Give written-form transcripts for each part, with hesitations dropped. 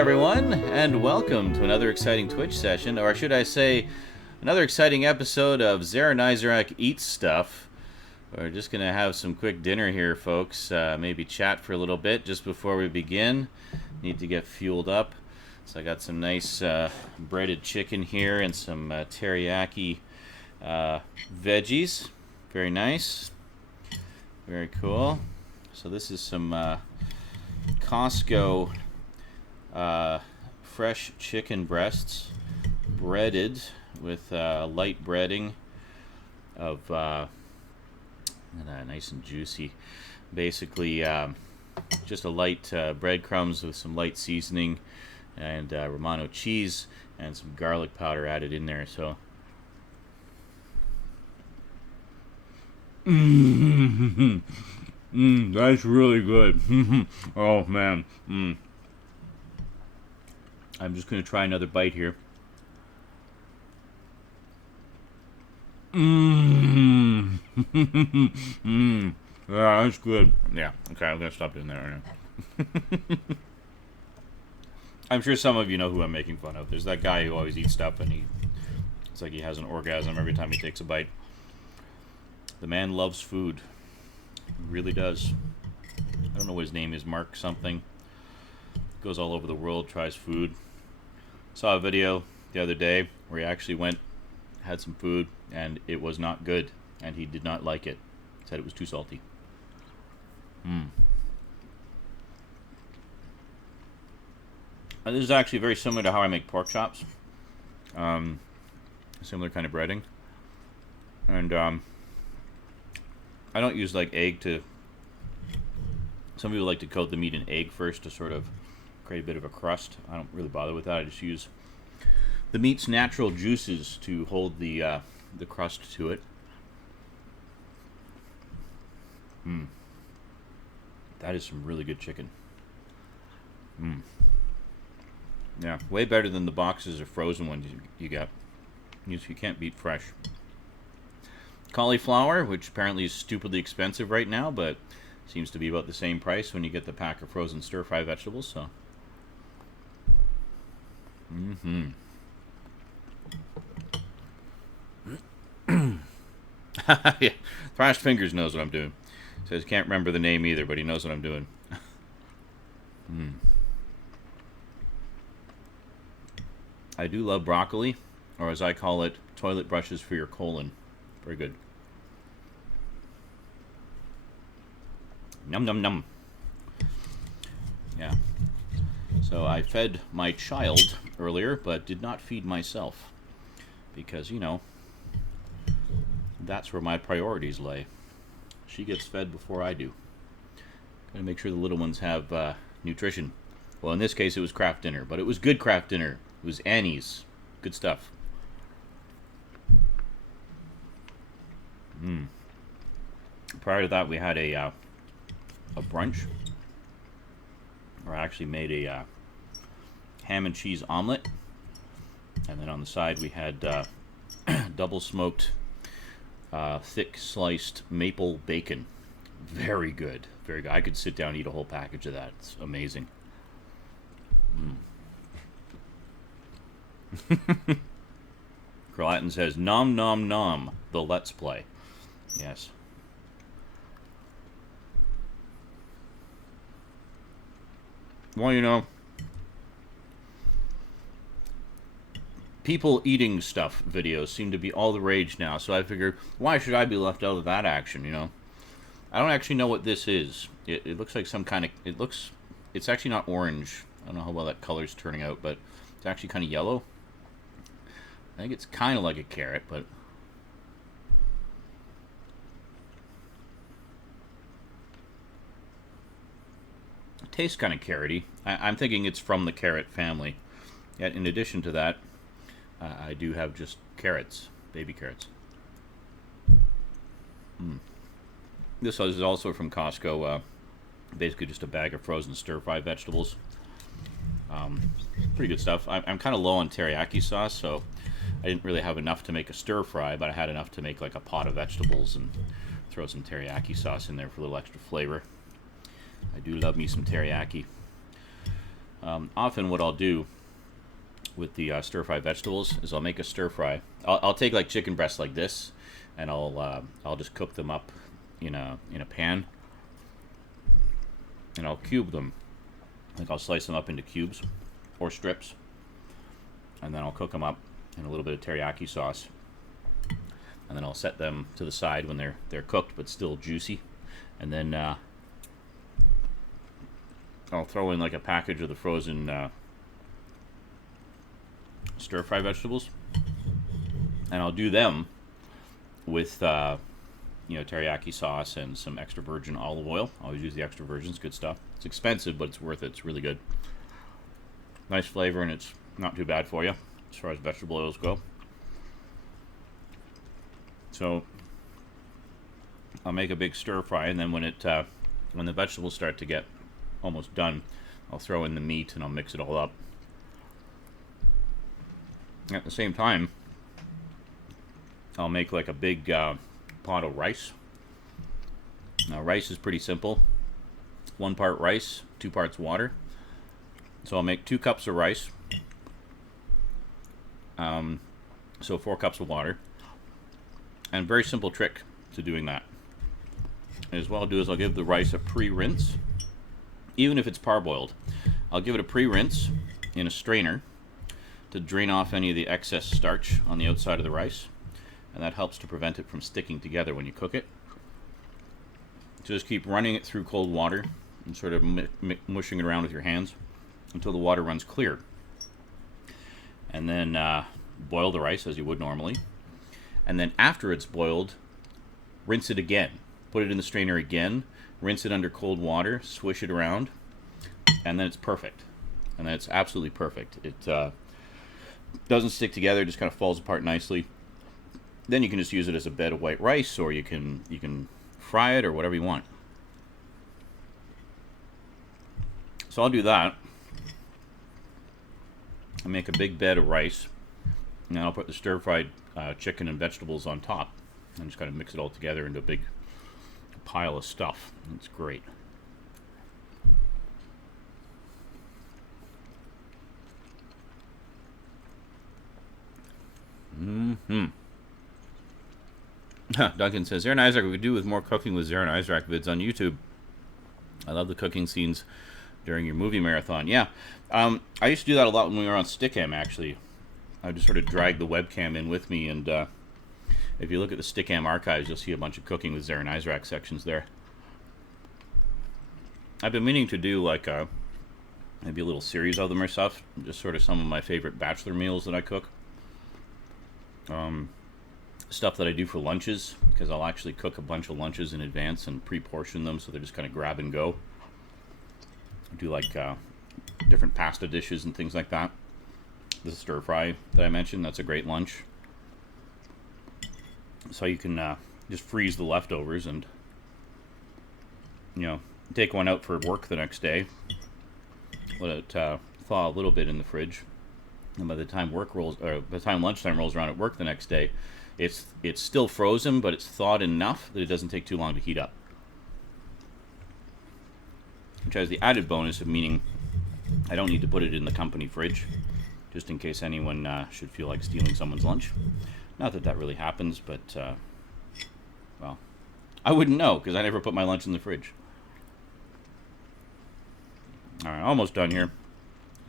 everyone, and welcome to another exciting Twitch session, or should I say, another exciting episode of Zaranyzerak Eats Stuff. We're just going to have some quick dinner here, folks. Maybe chat for a little bit just before we begin. Need to get fueled up. So I got some nice breaded chicken here and some teriyaki veggies. Very nice. Very cool. So this is some Costco fresh chicken breasts, breaded with light breading of nice and juicy. Basically, just a light breadcrumbs with some light seasoning and Romano cheese and some garlic powder added in there. So, that's really good. Oh man. I'm just going to try another bite here. Yeah, that's good. Yeah, okay, I'm going to stop doing that right now. I'm sure some of you know who I'm making fun of. There's that guy who always eats stuff and it's like he has an orgasm every time he takes a bite. The man loves food. He really does. I don't know what his name is, Mark something. Goes all over the world, tries food. Saw a video the other day where he actually went, had some food, and it was not good, and he did not like it. Said it was too salty. This is actually very similar to how I make pork chops. Similar kind of breading. And I don't use like egg to... Some people like to coat the meat in egg first to sort of create a bit of a crust. I don't really bother with that. I just use the meat's natural juices to hold the crust to it. That is some really good chicken. Yeah, way better than the boxes of frozen ones you get. You can't beat fresh. Cauliflower, which apparently is stupidly expensive right now, but seems to be about the same price when you get the pack of frozen stir-fry vegetables, so... Yeah, Thrashed Fingers knows what I'm doing. Says can't remember the name either, but he knows what I'm doing. I do love broccoli, or as I call it, toilet brushes for your colon. Very good. Num num num. Yeah. So I fed my child earlier, but did not feed myself. Because, you know, that's where my priorities lay. She gets fed before I do. Gotta make sure the little ones have nutrition. Well, in this case, it was Kraft Dinner, but it was good Kraft Dinner. It was Annie's. Good stuff. Prior to that, we had a brunch. Or I actually made a ham and cheese omelet. And then on the side, we had double smoked, thick sliced maple bacon. Very good. Very good. I could sit down and eat a whole package of that. It's amazing. Croatan says, nom nom nom, the Let's Play. Yes. Well, you know, people eating stuff videos seem to be all the rage now, so I figured, why should I be left out of that action, you know? I don't actually know what this is. It looks like some kind of... It's actually not orange. I don't know how well that color's turning out, but it's actually kind of yellow. I think it's kind of like a carrot, but... It tastes kind of carroty. I'm thinking it's from the carrot family. Yet, in addition to that, I do have just carrots, baby carrots. This is also from Costco. Basically just a bag of frozen stir-fry vegetables. Pretty good stuff. I'm kind of low on teriyaki sauce, so I didn't really have enough to make a stir-fry, but I had enough to make like a pot of vegetables and throw some teriyaki sauce in there for a little extra flavor. I do love me some teriyaki. Often what I'll do with the stir-fry vegetables is I'll make a stir-fry. I'll take like chicken breasts like this, and I'll just cook them up in a pan, and I'll cube them. Like I'll slice them up into cubes or strips, and then I'll cook them up in a little bit of teriyaki sauce, and then I'll set them to the side when they're cooked but still juicy, and then I'll throw in like a package of the frozen stir-fry vegetables, and I'll do them with teriyaki sauce and some extra virgin olive oil. I always use the extra virgin. It's good stuff. It's expensive, but it's worth it. It's really good. Nice flavor, and it's not too bad for you as far as vegetable oils go. So I'll make a big stir fry, and then when the vegetables start to get almost done, I'll throw in the meat and I'll mix it all up. At the same time, I'll make like a big pot of rice. Now, rice is pretty simple. 1 part rice, 2 parts water. So I'll make 2 cups of rice. So 4 cups of water. And very simple trick to doing that is what I'll do is I'll give the rice a pre-rinse. Even if it's parboiled, I'll give it a pre-rinse in a strainer to drain off any of the excess starch on the outside of the rice, and that helps to prevent it from sticking together when you cook it. So just keep running it through cold water and sort of mushing it around with your hands until the water runs clear. And then boil the rice as you would normally. And then after it's boiled, rinse it again. Put it in the strainer again, rinse it under cold water, swish it around, and then it's perfect. And then it's absolutely perfect. It doesn't stick together, it just kind of falls apart nicely. Then you can just use it as a bed of white rice, or you can fry it or whatever you want. So I'll do that. I make a big bed of rice, and then I'll put the stir-fried chicken and vegetables on top, and just kind of mix it all together into a big pile of stuff. It's great. Duncan says, Zaranyzerak, we could do with more cooking with Zaranyzerak vids on YouTube. I love the cooking scenes during your movie marathon. Yeah, I used to do that a lot when we were on Stickam, actually. I would just sort of drag the webcam in with me, and if you look at the Stickam archives, you'll see a bunch of cooking with Zaranyzerak sections there. I've been meaning to do like maybe a little series of them or stuff, just sort of some of my favorite bachelor meals that I cook. Stuff that I do for lunches, because I'll actually cook a bunch of lunches in advance and pre-portion them so they're just kind of grab and go. I do like different pasta dishes and things like that. The stir fry that I mentioned, that's a great lunch. So you can just freeze the leftovers and, take one out for work the next day. Let it thaw a little bit in the fridge, and by the time lunchtime rolls around at work the next day, it's still frozen, but it's thawed enough that it doesn't take too long to heat up. Which has the added bonus of meaning I don't need to put it in the company fridge, just in case anyone should feel like stealing someone's lunch. Not that that really happens, but, well, I wouldn't know, because I never put my lunch in the fridge. Alright, almost done here.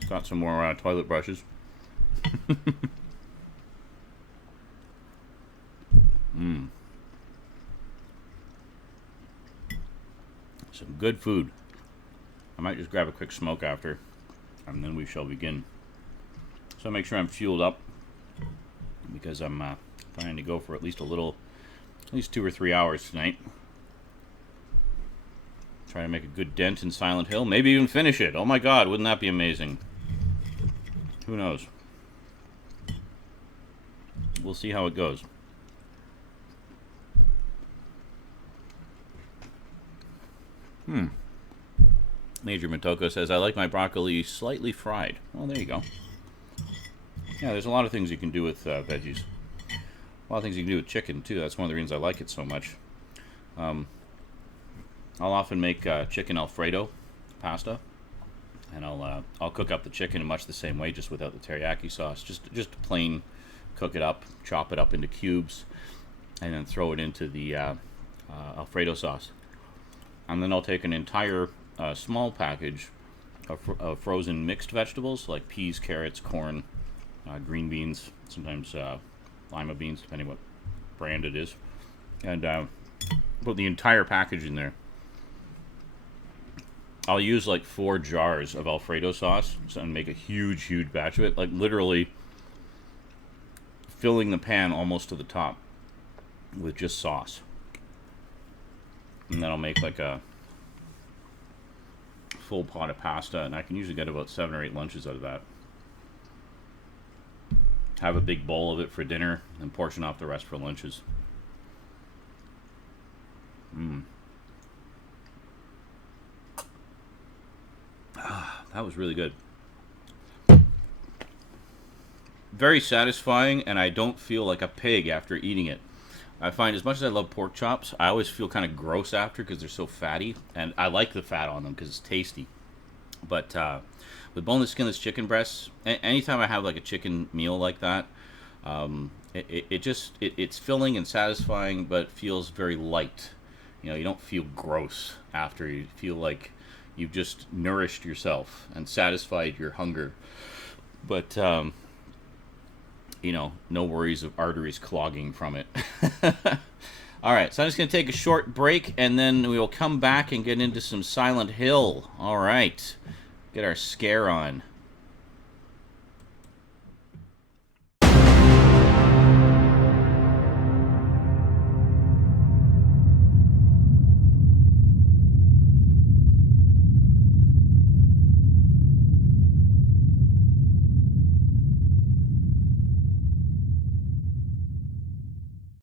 Got some more toilet brushes. Some good food. I might just grab a quick smoke after, and then we shall begin. So make sure I'm fueled up, because I'm planning to go for at least 2 or 3 hours tonight. Try to make a good dent in Silent Hill. Maybe even finish it. Oh my god, wouldn't that be amazing? Who knows? We'll see how it goes. Major Motoko says, I like my broccoli slightly fried. Well, there you go. Yeah, there's a lot of things you can do with veggies. A lot of things you can do with chicken, too. That's one of the reasons I like it so much. I'll often make chicken Alfredo pasta. And I'll cook up the chicken in much the same way, just without the teriyaki sauce. Just plain cook it up, chop it up into cubes, and then throw it into the Alfredo sauce. And then I'll take an entire small package of frozen mixed vegetables like peas, carrots, corn, green beans, sometimes lima beans, depending what brand it is, and put the entire package in there. I'll use like 4 jars of Alfredo sauce and make a huge batch of it, like literally filling the pan almost to the top with just sauce. And then I'll make like a full pot of pasta, and I can usually get about 7 or 8 lunches out of that. Have a big bowl of it for dinner, and portion off the rest for lunches. That was really good. Very satisfying, and I don't feel like a pig after eating it. I find as much as I love pork chops, I always feel kind of gross after because they're so fatty, and I like the fat on them because it's tasty. But with boneless, skinless chicken breasts, anytime I have like a chicken meal like that, it's filling and satisfying, but feels very light. You know, you don't feel gross after. You feel like you've just nourished yourself and satisfied your hunger. But you know, no worries of arteries clogging from it. All right, so I'm just going to take a short break, and then we will come back and get into some Silent Hill. All right, get our scare on.